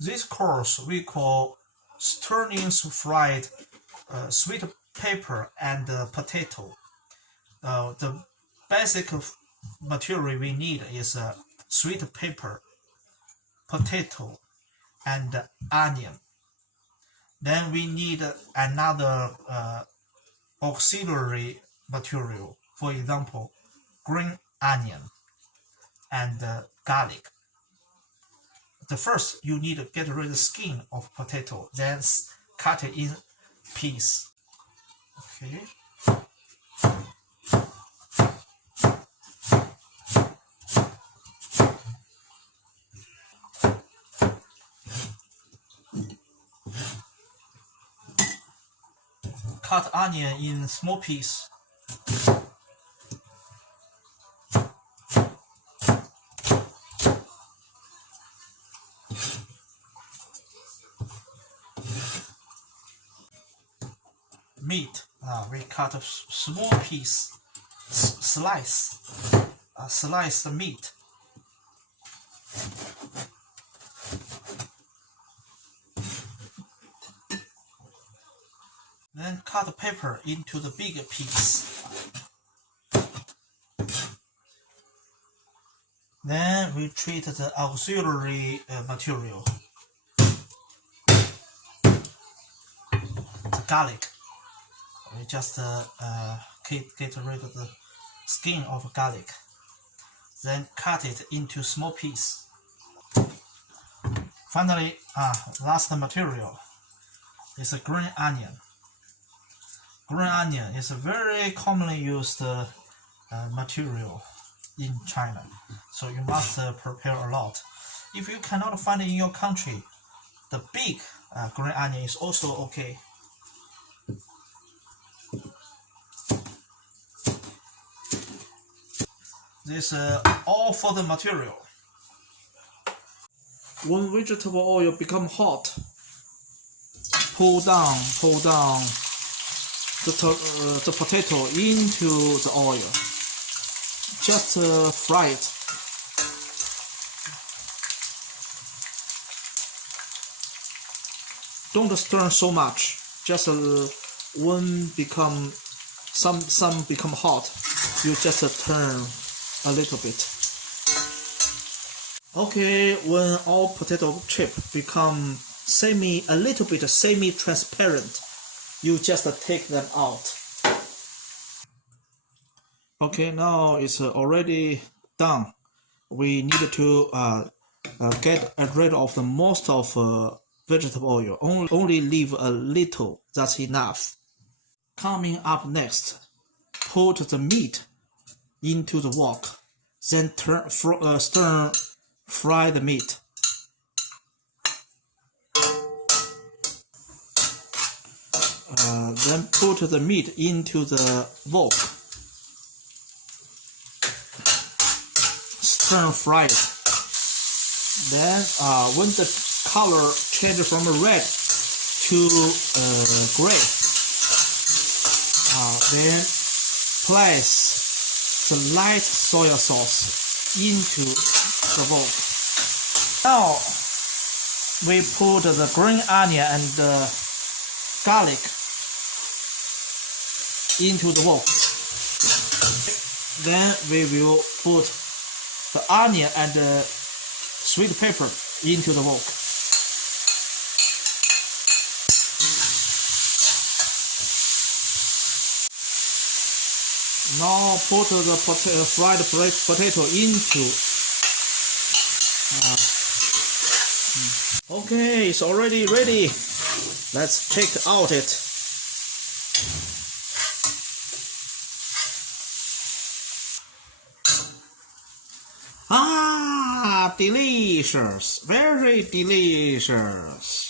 This course we call stirring fried sweet pepper and potato. The basic material we need is sweet pepper, potato, and onion. Then we need another auxiliary material, for example, green onion and garlic. The first, you need to get rid of the skin of potato, then cut it in pieces. Okay. Cut onion in small pieces. Meat, we cut a small piece, slice the meat. Then cut the pepper into the bigger piece. Then we treat the auxiliary material, the garlic. We just get rid of the skin of garlic. Then cut it into small pieces. Finally, last material is a green onion. Green onion is a very commonly used material in China, so you must prepare a lot. If you cannot find it in your country, the big green onion is also okay. This all for the material. When vegetable oil become hot, pull down the potato into the oil. Just fry it. Don't stir so much. Just when some become hot, you just turn a little bit. Okay, when all potato chip become a little bit semi-transparent, you just take them out. Okay, now it's already done. We need to get rid of the most of vegetable oil. Only leave a little. That's enough. Coming up next, put the meat into the wok. Then stir fry the meat. Then put the meat into the wok. Stir fry it. Then when the color changes from red to gray, then place the light soy sauce into the wok. Now we put the green onion and garlic into the wok. Then we will put the onion and sweet pepper into the wok. Now put the fried potato into. Okay, it's already ready. Let's check out it. Delicious, very delicious.